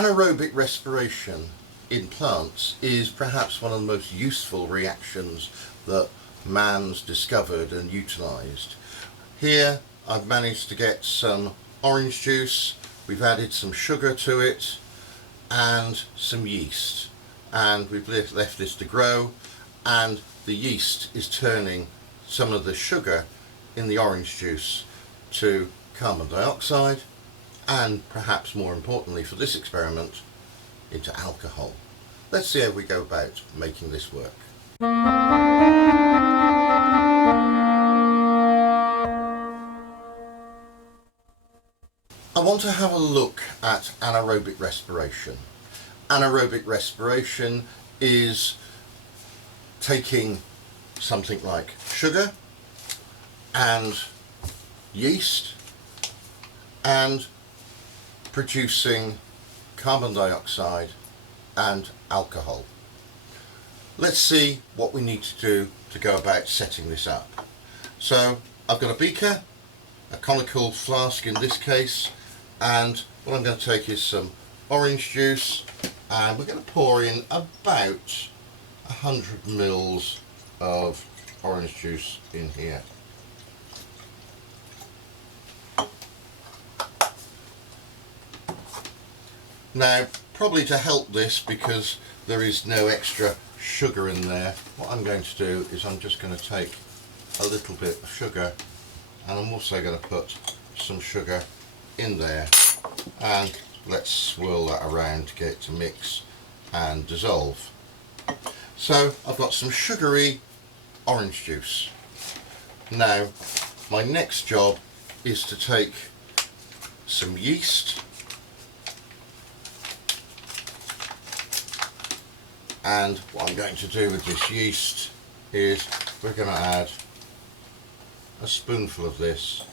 Anaerobic respiration in plants is perhaps one of the most useful reactions that man's discovered and utilised. Here I've managed to get some orange juice, we've added some sugar to it and some yeast, and we've left this to grow, and the yeast is turning some of the sugar in the orange juice to carbon dioxide, and perhaps more importantly for this experiment, into alcohol. Let's see how we go about making this work. I want to have a look at anaerobic respiration. Anaerobic respiration is taking something like sugar and yeast and producing carbon dioxide and alcohol. Let's see what we need to do to go about setting this up. So I've got a beaker, a conical flask in this case, and what I'm going to take is some orange juice, and we're going to pour in about 100 mils of orange juice in here. Now, probably to help this, because there is no extra sugar in there, what I'm going to do is I'm just going to take a little bit of sugar, and I'm also going to put some sugar in there, and let's swirl that around to get it to mix and dissolve. So I've got some sugary orange juice. Now my next job is to take some yeast, and what I'm going to do with this yeast is we're going to add a spoonful of this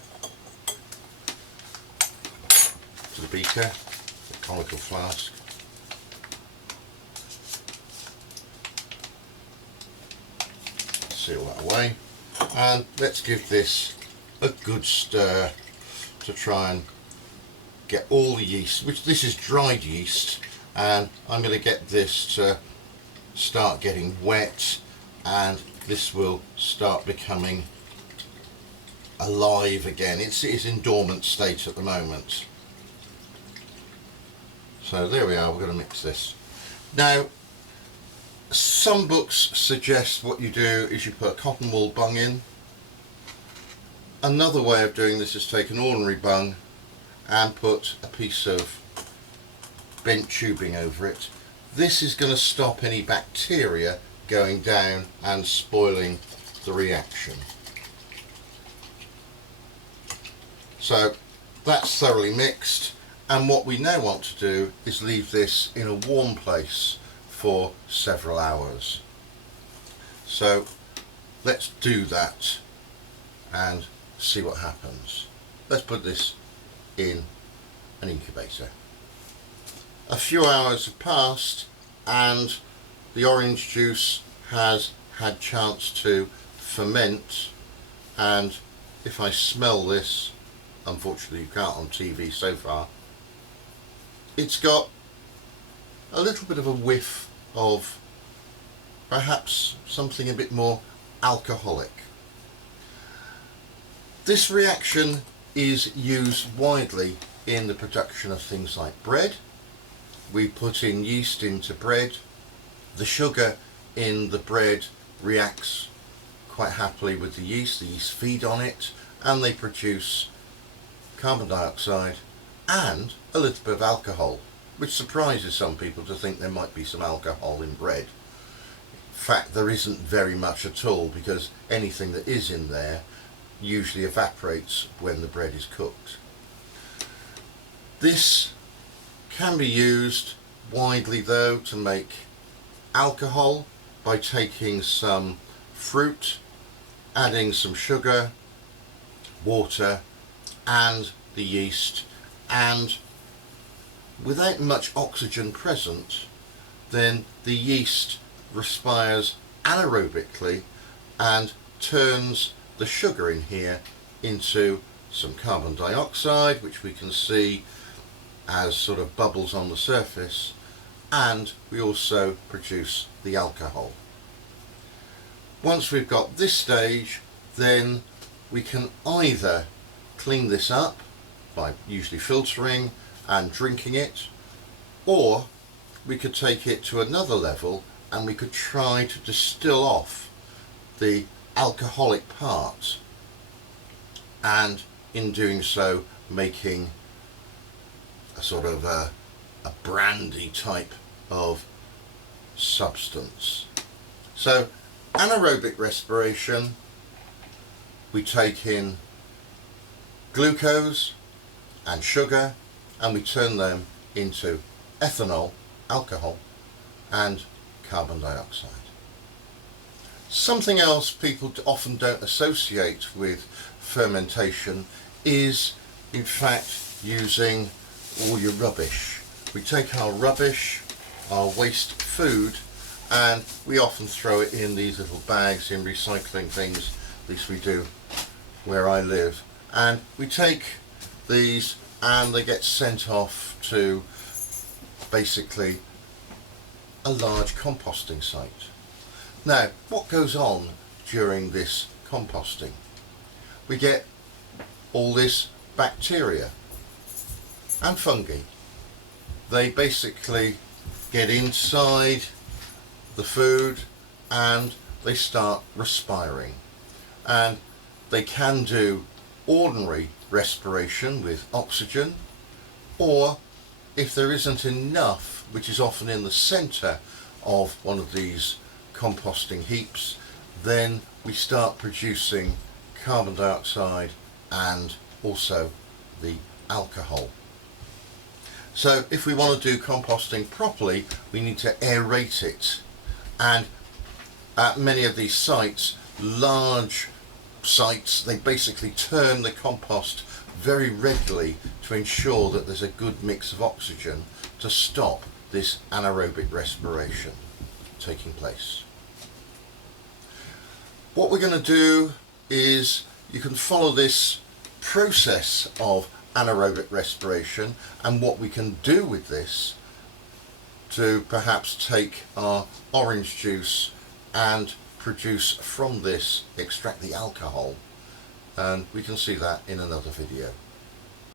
to the beaker, the conical flask. Seal that away, and let's give this a good stir to try and get all the yeast, which this is dried yeast, and I'm going to get this to start getting wet, and this will start becoming alive again. It's in dormant state at the moment. So there we are, we're going to mix this. Now, some books suggest what you do is you put a cotton wool bung in. Another way of doing this is take an ordinary bung and put a piece of bent tubing over it. This is going to stop any bacteria going down and spoiling the reaction. So that's thoroughly mixed, and what we now want to do is leave this in a warm place for several hours. So let's do that and see what happens. Let's put this in an incubator. A few hours have passed and the orange juice has had chance to ferment, and if I smell this, unfortunately you can't on TV so far, it's got a little bit of a whiff of perhaps something a bit more alcoholic. This reaction is used widely in the production of things like bread. We put in yeast into bread. The sugar in the bread reacts quite happily with the yeast feed on it, and they produce carbon dioxide and a little bit of alcohol, which surprises some people to think there might be some alcohol in bread. In fact, there isn't very much at all, because anything that is in there usually evaporates when the bread is cooked. This can be used widely though to make alcohol by taking some fruit, adding some sugar, water and the yeast, and without much oxygen present, then the yeast respires anaerobically and turns the sugar in here into some carbon dioxide, which we can see as sort of bubbles on the surface, and we also produce the alcohol. Once we've got this stage, then we can either clean this up by usually filtering and drinking it, or we could take it to another level and we could try to distill off the alcoholic part, and in doing so making a sort of a brandy type of substance. So anaerobic respiration, we take in glucose and sugar and we turn them into ethanol, alcohol, and carbon dioxide. Something else people often don't associate with fermentation is in fact using all your rubbish. We take our rubbish, our waste food, and we often throw it in these little bags in recycling things, at least we do where I live, and we take these and they get sent off to basically a large composting site. Now, what goes on during this composting? We get all this bacteria and fungi. They basically get inside the food and they start respiring, and they can do ordinary respiration with oxygen, or if there isn't enough, which is often in the center of one of these composting heaps, then we start producing carbon dioxide and also the alcohol. So if we want to do composting properly, we need to aerate it, and at many of these sites, large sites, they basically turn the compost very regularly to ensure that there's a good mix of oxygen to stop this anaerobic respiration taking place. What we're going to do is, you can follow this process of anaerobic respiration and what we can do with this to perhaps take our orange juice and produce from this, extract the alcohol, and we can see that in another video.